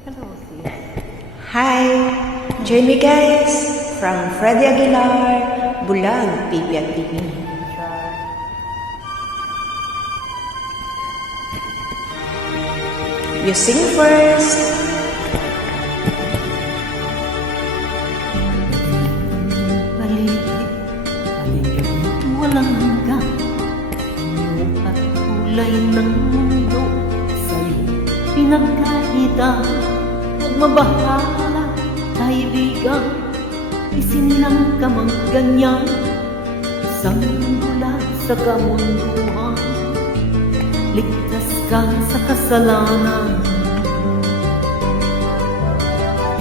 Hello, sis. Hi! Join me guys from Freddy Aguilar, Bulag, Pipi at Pipi. You sing first. Paligid, paligid walang hanggan. Iyong at kulay ng mundo sa'yo pinagkahita. Huwag mabahala, kaibigan, isinilang ka mang ganyan. Isang bulag sa kamunduhan, ligtas ka sa kasalanan.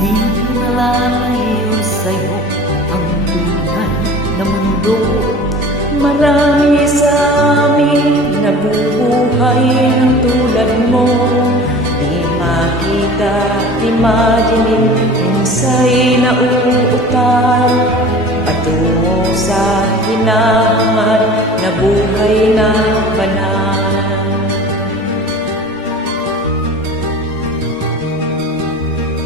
Di nalalayo sa'yo ang tunay na mundo. Marami sa amin nabubuhay ng tulad mo. Di makita, di madinig, minsay na uutal patungo sa hinahangad na buhay na banal.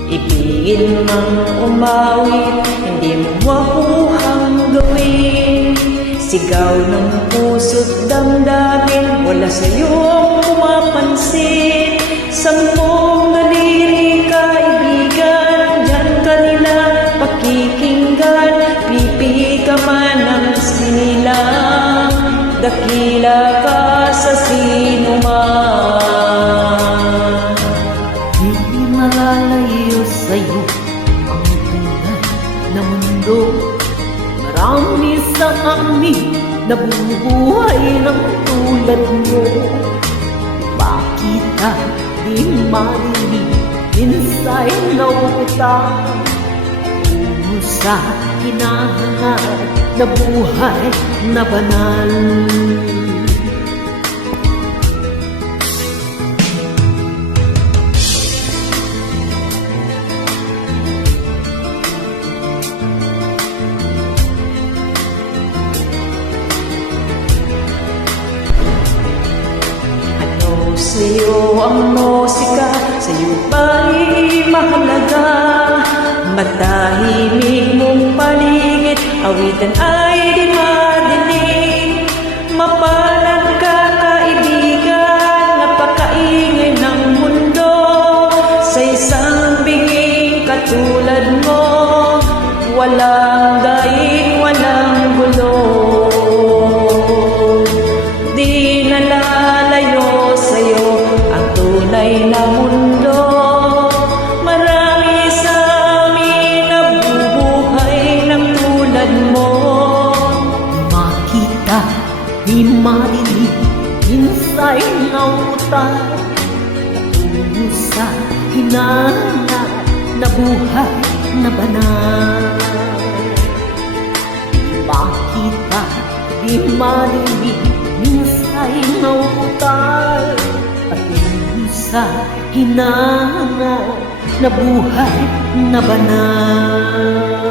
Ibigin mang umawit, hindi mo makuhang gawin. Sigaw ng puso't damdamin, wala sa'yong pumapansin. Sampung naliri kaibigan, dyan ka nila pakikinggan. Pipi ka man ang sinilang, dakila ka sa sinuman. Di malalayo sa'yo ang tunay na mundo. Marami sa amin nabubuhay ng tulad mo. Bakit di marinig, minsay na utang tungo sa hinahangad na buhay na banal. Sa'yo ang musika, sa'yo ba'y mahalaga? Matahimik mong paligid, awitan ay di madinig. Mapalad ka kaibigan, napakaingay ng mundo. Sa isang biging katulad mo, walang daing, walang gulo. Di nalalayo sa'yo ang tunay na mundo. Marami sa amin nabubuhay ng tulad mo. Makita, di marinig, minsay na utang tungo sa hinahangad na buhay na banal. Makita, di marinig, minsay na utang patungo sa hinahangad na buhay na banal.